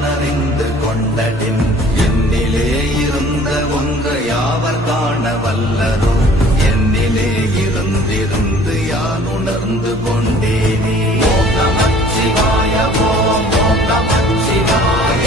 யானறிந்து கொண்டடின். என்னிலே இருந்த ஒன்று யாவர் காண வல்லரோ என்னிலே இருந்திருந்து யான் உணர்ந்து கொண்டேனே? நமச்சிவாய ஓம் நமச்சிவாய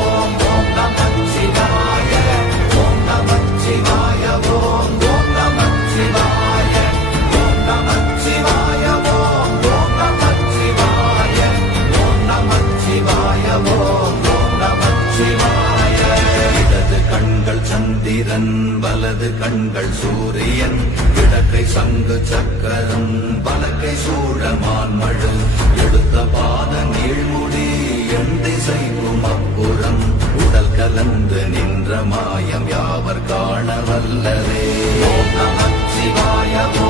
சந்திரன் வலது கண்கள் சூரியன் கிழக்கை சங்கு சக்கரம் பலக்கை சூழமான் மழு. எடுத்த பாத நீழ்முடி என் திசைவும் அப்புறம் உடல் கலந்து நின்ற மாயம் யாவர் காண வல்லரே சிவாயவோ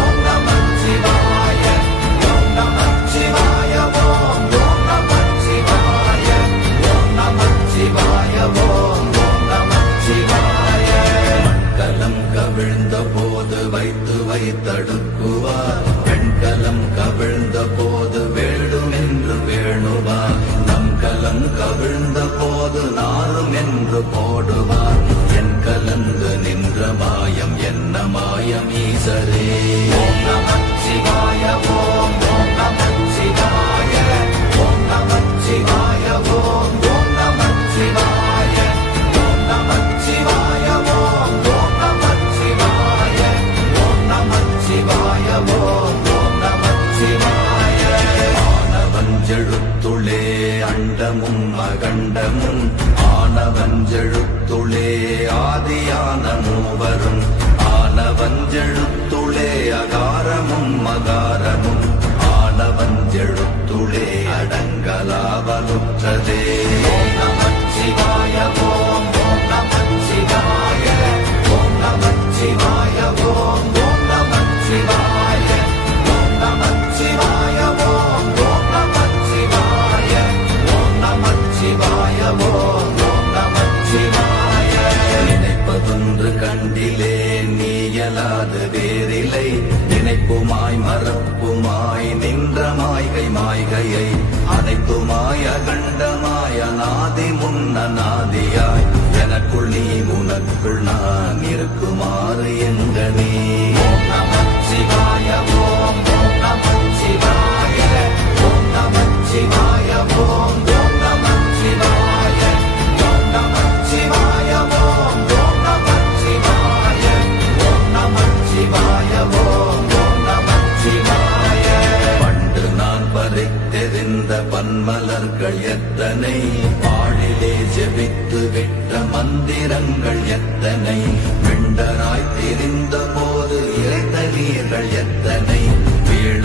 அன்பிலே நீயலாத வேறிலை நினைப்புமாய் மறப்புமாய் நின்ற மாய்கை மாய்கையை. அனைத்துமாய் அகண்டமாய் அநாதி முன்ன நாதியாய். எனக்குள் நீ உனக்குள் நான் இருக்குமாறு எங்க நீ. சிவாய ஓம்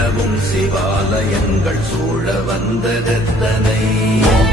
வீழவும் சிவாலயங்கள் சூழ வந்ததெத்தனை ஓம்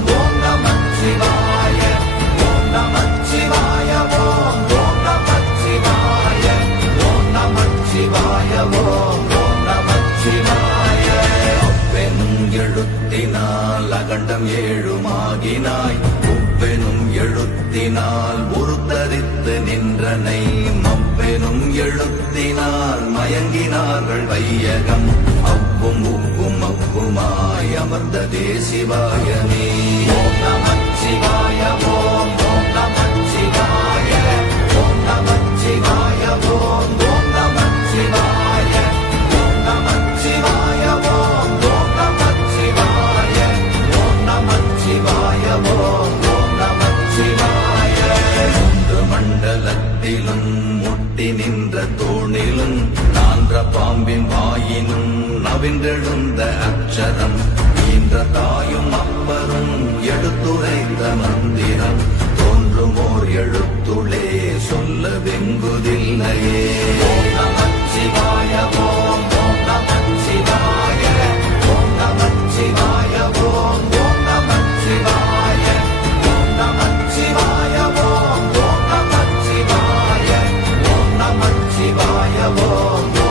அமர்ந்ததே சிவாயமே ஓம் நம சிவாய ஓம் ஓம் நம சிவாய ஓம் நம சிவாய ஓம் ஓம் நம சிவாய ஓம் நம சிவாய ஓம் ஓம் நம சிவாய ஓம் நம சிவாய ஓம் ஓம் நம சிவாய மூன்று மண்டலத்திலும் முட்டி நின்ற தோணிலும் நான்ற பாம்பின் வாயினும் நவின்றெழுந்த அச்சரம் ஈன்ற தாயும் அப்பரும் எடுத்துரைந்த மந்திரம். தோன்றுமோர் எழுத்துளே சொல்ல வெங்குதில்லையே ஓம் நம ஓம் ஓம் ஓம் நம ஓம் ஓம் ஓம் நம ஓம் ஓம் ஓம்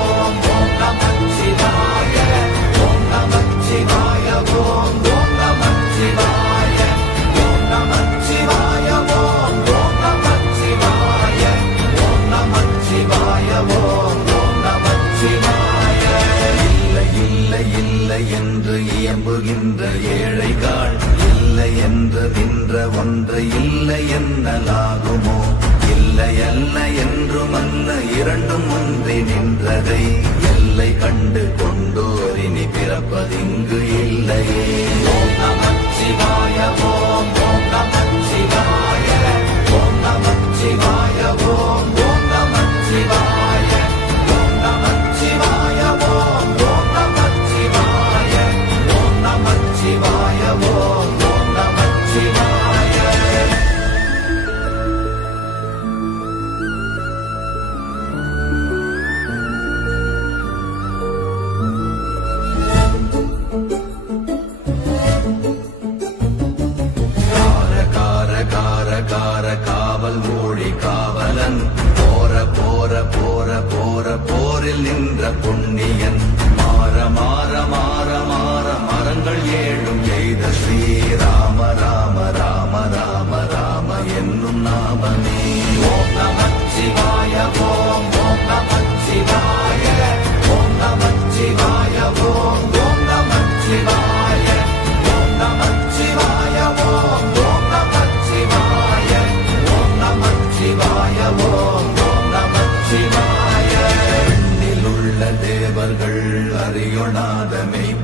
கதை எல்லை கண்டு கொண்டோரினி பிறப்பதின்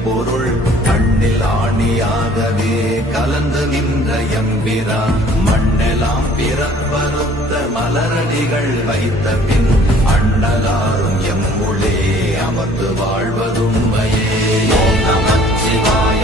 பொருள் மண்ணில் ஆணியாகவே கலந்து நின்ற எம்பிரா. மண்ணெல்லாம் பிறப்பருத்த மலரடிகள் வைத்த பின் அண்ணலாரும் எம்முளே அமர்ந்து வாழ்வதுமையே நமச்சிவாய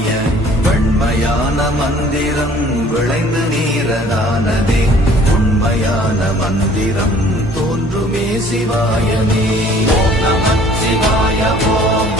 ரூபமாகிய வெண்மையான மந்திரம் விளைந்து நீரதானதே. உண்மையான மந்திரம் தோன்றுமே சிவாயமே. ஓம் நமச்சிவாய ஓம்.